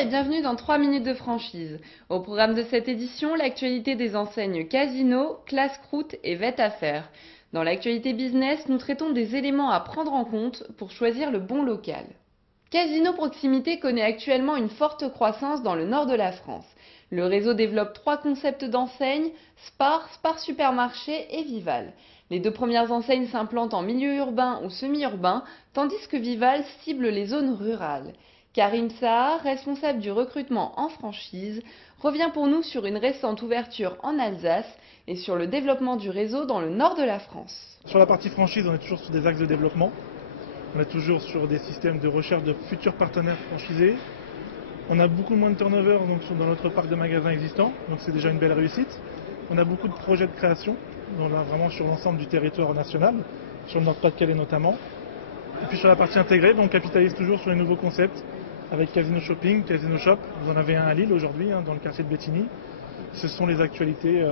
et bienvenue dans 3 minutes de franchise. Au programme de cette édition, l'actualité des enseignes Casino, Classe-Croûte et Vet-Affaires. Dans l'actualité business, nous traitons des éléments à prendre en compte pour choisir le bon local. Casino Proximité connaît actuellement une forte croissance dans le nord de la France. Le réseau développe 3 concepts d'enseignes, Spar, Spar Supermarché et Vival. Les 2 premières enseignes s'implantent en milieu urbain ou semi-urbain, tandis que Vival cible les zones rurales. Karim Sahar, responsable du recrutement en franchise, revient pour nous sur une récente ouverture en Alsace et sur le développement du réseau dans le nord de la France. Sur la partie franchise, on est toujours sur des axes de développement. On est toujours sur des systèmes de recherche de futurs partenaires franchisés. On a beaucoup moins de turnover donc, dans notre parc de magasins existants, donc c'est déjà une belle réussite. On a beaucoup de projets de création, donc là, vraiment sur l'ensemble du territoire national, sur le Nord-Pas-de-Calais notamment. Et puis sur la partie intégrée, on capitalise toujours sur les nouveaux concepts avec Casino Shopping, Casino Shop. Vous en avez un à Lille aujourd'hui, dans le quartier de Bétigny. Ce sont les actualités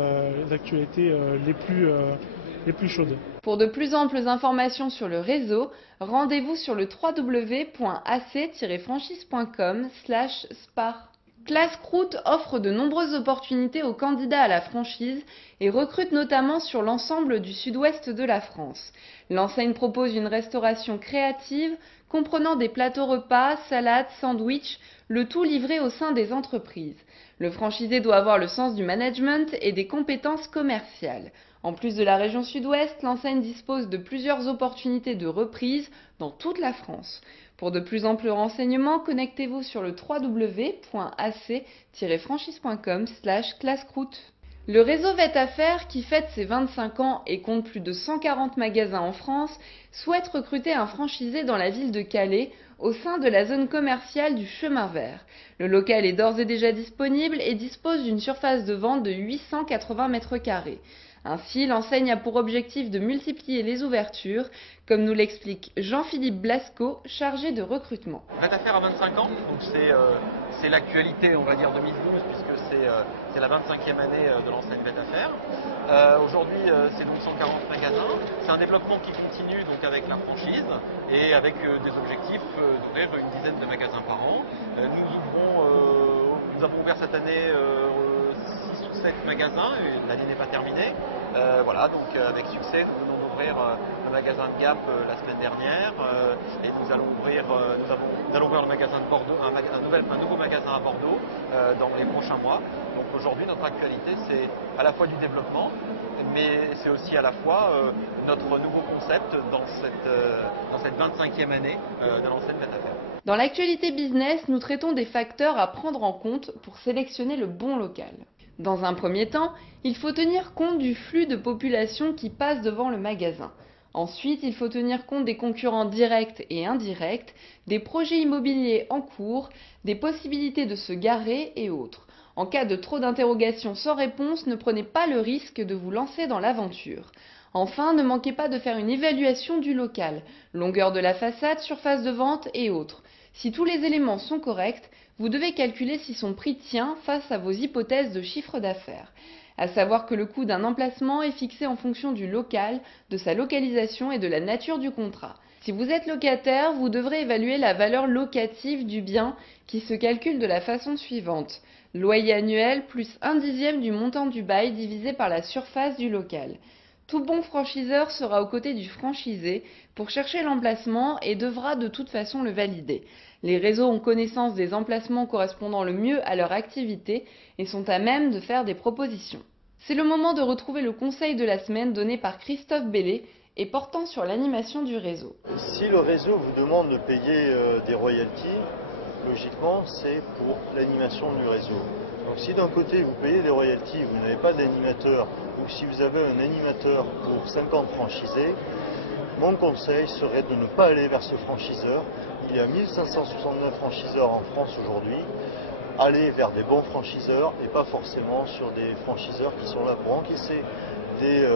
les plus chaudes. Pour de plus amples informations sur le réseau, rendez-vous sur le www.ac-franchise.com/spar. Classe-Croûte offre de nombreuses opportunités aux candidats à la franchise et recrute notamment sur l'ensemble du sud-ouest de la France. L'enseigne propose une restauration créative comprenant des plateaux repas, salades, sandwichs, le tout livré au sein des entreprises. Le franchisé doit avoir le sens du management et des compétences commerciales. En plus de la région sud-ouest, l'enseigne dispose de plusieurs opportunités de reprise dans toute la France. Pour de plus amples renseignements, connectez-vous sur le www.ac-franchise.com/classe-croûte. Le réseau Vet-Affaires, qui fête ses 25 ans et compte plus de 140 magasins en France, souhaite recruter un franchisé dans la ville de Calais, au sein de la zone commerciale du Chemin Vert. Le local est d'ores et déjà disponible et dispose d'une surface de vente de 880 m². Ainsi, l'enseigne a pour objectif de multiplier les ouvertures, comme nous l'explique Jean-Philippe Blasco, chargé de recrutement. Vet-Affaires a 25 ans, donc c'est l'actualité, on va dire 2012, puisque c'est la 25e année de l'enseigne Vet-Affaires. Aujourd'hui, c'est donc 140 magasins. C'est un développement qui continue donc avec la franchise et avec des objectifs d'ouvrir une dizaine de magasins par an. Nous avons ouvert cette année 6 ou 7 magasins, et l'année n'est pas terminée. Voilà, donc avec succès, nous venons d'ouvrir le magasin de Gap la semaine dernière et nous allons ouvrir le magasin de Bordeaux, un nouveau magasin à Bordeaux dans les prochains mois. Donc aujourd'hui, notre actualité, c'est à la fois du développement, mais c'est aussi à la fois notre nouveau concept dans cette 25e année de l'enseigne Vet-Affaires. Dans l'actualité business, nous traitons des facteurs à prendre en compte pour sélectionner le bon local. Dans un premier temps, il faut tenir compte du flux de population qui passe devant le magasin. Ensuite, il faut tenir compte des concurrents directs et indirects, des projets immobiliers en cours, des possibilités de se garer et autres. En cas de trop d'interrogations sans réponse, ne prenez pas le risque de vous lancer dans l'aventure. Enfin, ne manquez pas de faire une évaluation du local, longueur de la façade, surface de vente et autres. Si tous les éléments sont corrects, vous devez calculer si son prix tient face à vos hypothèses de chiffre d'affaires. À savoir que le coût d'un emplacement est fixé en fonction du local, de sa localisation et de la nature du contrat. Si vous êtes locataire, vous devrez évaluer la valeur locative du bien qui se calcule de la façon suivante. Loyer annuel plus 1/10 du montant du bail divisé par la surface du local. Tout bon franchiseur sera aux côtés du franchisé pour chercher l'emplacement et devra de toute façon le valider. Les réseaux ont connaissance des emplacements correspondant le mieux à leur activité et sont à même de faire des propositions. C'est le moment de retrouver le conseil de la semaine donné par Christophe Bellet et portant sur l'animation du réseau. Si le réseau vous demande de payer des royalties, logiquement c'est pour l'animation du réseau. Donc si d'un côté vous payez des royalties, vous n'avez pas d'animateur, ou si vous avez un animateur pour 50 franchisés, mon conseil serait de ne pas aller vers ce franchiseur. Il y a 1569 franchiseurs en France aujourd'hui. Allez vers des bons franchiseurs et pas forcément sur des franchiseurs qui sont là pour encaisser des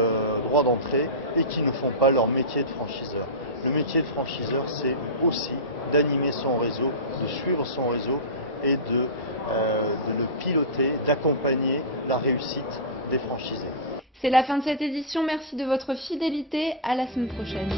droits d'entrée et qui ne font pas leur métier de franchiseur. Le métier de franchiseur, c'est aussi d'animer son réseau, de suivre son réseau et de le piloter, d'accompagner la réussite des franchisés. C'est la fin de cette édition, merci de votre fidélité, à la semaine prochaine.